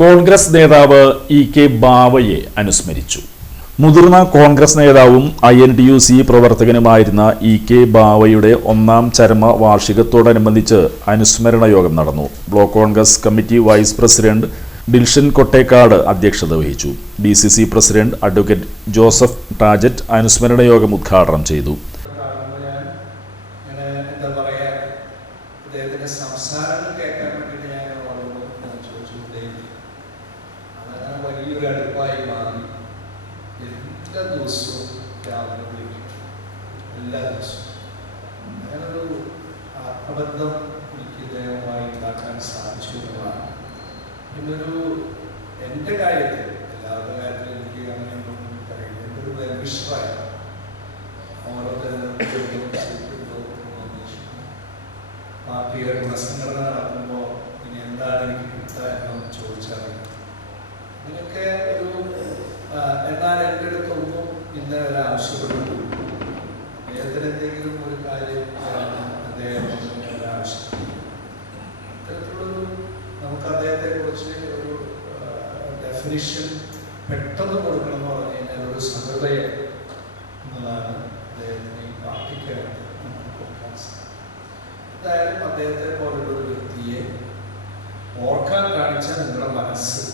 കോൺഗ്രസ് നേതാവ് ഇ.കെ. ബാവയെ അനുസ്മരിച്ചു. മുതിർന്ന കോൺഗ്രസ് നേതാവും INTUC പ്രവർത്തകനുമായിരുന്ന ഇ.കെ. ബാവയുടെ 1-ാം ചരമ വാർഷികത്തോടനുബന്ധിച്ച് അനുസ്മരണ യോഗം നടന്നു. Block Congress committee vice president Dilshan Kottekkad അധ്യക്ഷത വഹിച്ചു. DCC president advocate Joseph Tajet അനുസ്മരണ യോഗം ഉദ്ഘാടനം ചെയ്തു. എല്ലാ ദിവസവും രാവിലെ വിളിക്കും. എല്ലാ ദിവസവും അങ്ങനൊരു ആത്മബന്ധം എനിക്ക് ദൈവമായി ഉണ്ടാക്കാൻ സാധിച്ചു എന്നതാണ്. പിന്നൊരു എൻ്റെ കാര്യത്തിൽ എല്ലാവരുടെ കാര്യത്തിൽ എനിക്ക് അങ്ങനെയൊന്നും കഴിയില്ല. എൻ്റെ ഒരു വെൽവിഷറായ ഓരോ തെരഞ്ഞെടുപ്പുകളും പാർട്ടിയുടെ പുനഃസംഘടന നടക്കുമ്പോൾ ഇനി എന്താണ് എനിക്ക് കിട്ടുക എന്ന് ചോദിച്ചറിയാം. അങ്ങനെയൊക്കെ ഒരു എന്നാൽ എൻ്റെ അടുത്തൊന്നും ഇന്ന് ഒരാവശ്യപ്പെടുന്നു. അദ്ദേഹത്തിന് എന്തെങ്കിലും ഒരു കാര്യം അദ്ദേഹം ഒരാവശ്യപ്പെടുന്നു. ഇത്തരത്തിലൊരു നമുക്ക് അദ്ദേഹത്തെ കുറിച്ച് ഒരു ഡെഫിനിഷൻ പെട്ടെന്ന് കൊടുക്കണമെന്ന് പറഞ്ഞു കഴിഞ്ഞാൽ ഒരു സഹൃദയം എന്നതാണ് അദ്ദേഹത്തിന് ഈ പാർട്ടിക്ക് കൊടുക്കാൻ സാധിക്കും. എന്തായാലും അദ്ദേഹത്തെ പോലുള്ളൊരു വ്യക്തിയെ ഓർക്കാൻ കാണിച്ച നിങ്ങളുടെ മനസ്സ്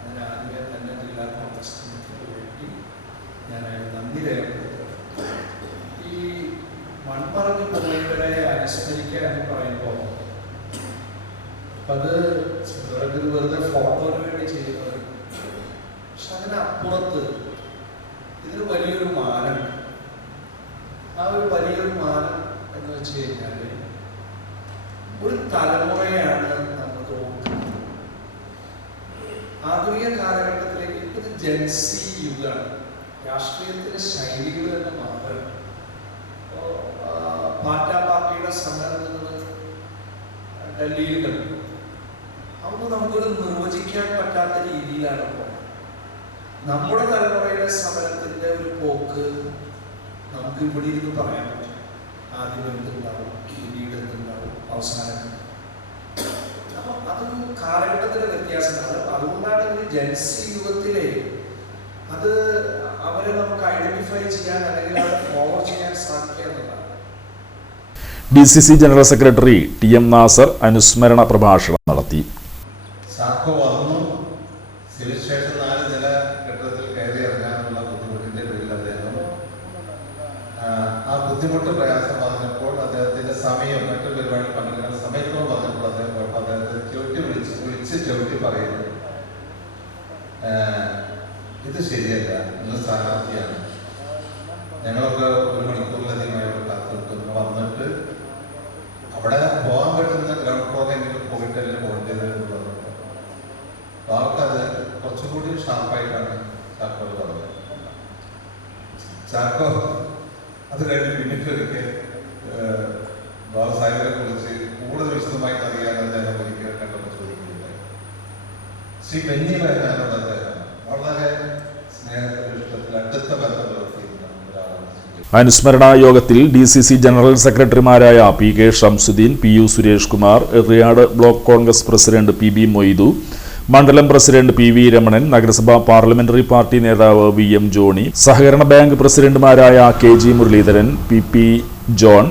അതിനാദ്യമേ തന്നെ ജില്ലാ കോൺഗ്രസ് കമ്മിറ്റിക്ക് വേണ്ടി ഞാൻ നന്ദി രേഖപ്പെടുത്തുന്നു. ഈ മൺമറഞ്ഞു പോയവരെ അനുസ്മരിക്കുക എന്ന് പറയുമ്പോൾ അത് വെറുതെ ഫോട്ടോന് വേണ്ടി ചെയ്യുന്നത്. പക്ഷെ അതിനപ്പുറത്ത് ഇതിന് വലിയൊരു മാനം. ആ ഒരു വലിയൊരു മാനം എന്ന് വെച്ച് കഴിഞ്ഞാൽ ഒരു തലമുറയാണ് നമ്മൾ നോക്കുന്നത്. ആധുനിക കാലഘട്ടത്തിലേക്ക് ഇത് ജൻസി യുഗമാണ്. രാഷ്ട്രീയത്തിലെ ശൈലികൾ തന്നെ മാറണം. പാർട്ടിയുടെ സമരം നിന്ന് ഡൽഹിയിൽ കണ്ടു. അതൊന്നും നമുക്കൊരു നിർവചിക്കാൻ പറ്റാത്ത രീതിയിലാണ് പോകുന്നത്. നമ്മുടെ തലമുറയിലെ സമരത്തിന്റെ ഒരു പോക്ക് നമുക്ക് ഇവിടെ ഇരുന്ന് പറയാൻ പറ്റും. ആദ്യം എന്തുണ്ടാവും, പിന്നീട് എന്തുണ്ടാവും, അവസാനം. അപ്പൊ അതൊരു കാലഘട്ടത്തിലെ വ്യത്യാസമാണ്. അതുകൊണ്ടാണ് ഒരു ജൻസി യുഗത്തിലെ അത് അവരെ നമുക്ക് ഐഡന്റിഫൈ ചെയ്യാൻ അല്ലെങ്കിൽ അവരെ ഫോളോ ചെയ്യാൻ സാധിക്കുക എന്നതാണ്. DCC general secretary TM Nasar അനുസ്മരണ പ്രഭാഷണം നടത്തി. ചാക്കോ വന്നു സിവിൽ സ്റ്റേഷൻ 4 നില കെട്ടിടത്തിൽ കയറി ഇറങ്ങാനുള്ള ബുദ്ധിമുട്ടിന്റെ പേരിൽ അദ്ദേഹം ആ ബുദ്ധിമുട്ട് പ്രയാസം പറഞ്ഞപ്പോൾ അദ്ദേഹത്തിന്റെ സമയം മറ്റൊരു പരിപാടി പങ്കെടുക്കാൻ സമയത്തോട് പറഞ്ഞപ്പോൾ അദ്ദേഹം പോയപ്പോൾ അദ്ദേഹത്തെ വിളിച്ച് ചവിട്ടി പറയുന്നു, ഇത് ശരിയല്ല, നിങ്ങൾ സ്ഥാനാർത്ഥിയാണ്, ഞങ്ങളൊക്കെ 1 മണിക്കൂറിലധികമായിട്ട് കാത്തിരിക്കുന്നു, വന്നിട്ട് അവിടെ പോകാൻ പറ്റുന്ന ഗ്രൗണ്ട് ഫ്ലോറെങ്കിലും പോയിട്ടല്ലേ പോകേണ്ടത് എന്ന് പറഞ്ഞു. അപ്പോൾ അവർക്കത് കുറച്ചുകൂടി ഷാർപ്പായിട്ടാണ് ചാക്കോ പറഞ്ഞത്. ചാക്കോ അത് കഴിഞ്ഞ് പിന്നീടൊക്കെ ബാബു സാഹിബിനെ കുറിച്ച് കൂടുതൽ വിശദമായിട്ട് അറിയാൻ അദ്ദേഹം ഒരിക്കൽ കണ്ടപ്പോൾ ചോദിക്കുകയുണ്ടായി. ശ്രീ ബെന്നിയുമായിട്ടാണ് അദ്ദേഹം വളരെ സ്നേഹത്തിന്റെ ഇഷ്ടത്തിൽ അടുത്ത ബന്ധം പുലർത്തിയിരുന്ന ഒരാളാണ്. അനുസ്മരണ യോഗത്തിൽ DCC ജനറൽ സെക്രട്ടറിമാരായ PK Shamsudheen, PU Suresh Kumar, Eriyad block Congress president PB Moidu, മണ്ഡലം പ്രസിഡന്റ് PV രമണൻ, നഗരസഭാ പാർലമെന്ററി പാർട്ടി നേതാവ് VM ജോണി, സഹകരണ ബാങ്ക് പ്രസിഡന്റുമാരായ KG Muraleedharan, PP John,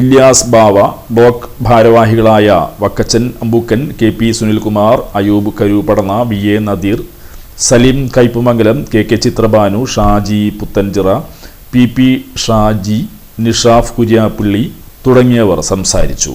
Ilyas Bava, block ഭാരവാഹികളായ Vakkachan Ambookan, KP Sunilkumar, Ayub കരൂപടന, VA Nadir, Saleem കയ്പുമംഗലം, KK Chitrabhanu, Shaji Puthenchira, PP Shaji, Nishaf Kuriappally തുടങ്ങിയവർ സംസാരിച്ചു.